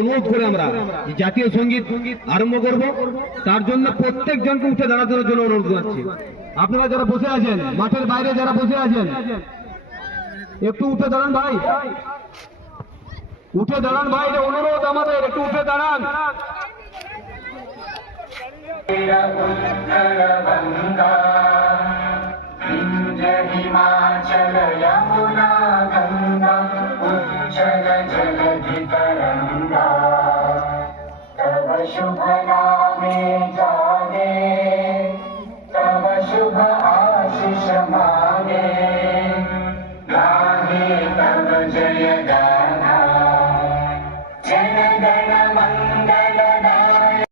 অনুরোধ করে আমরা জাতীয় সঙ্গীত আরম্ভ করব, তার জন্য প্রত্যেকজনকে উঠে দাঁড়ানোর জন্য অনুরোধ করছি। আপনারা যারা বসে আছেন, মাঠের বাইরে যারা বসে আছেন, একটু উঠে দাঁড়ান ভাই, উঠে দাঁড়ান ভাই, এটা অনুরোধ আমাদের, একটু উঠে দাঁড়ান। हिमाचल यमुना गंगा उज्जल जलधि तरंगा तव शुभ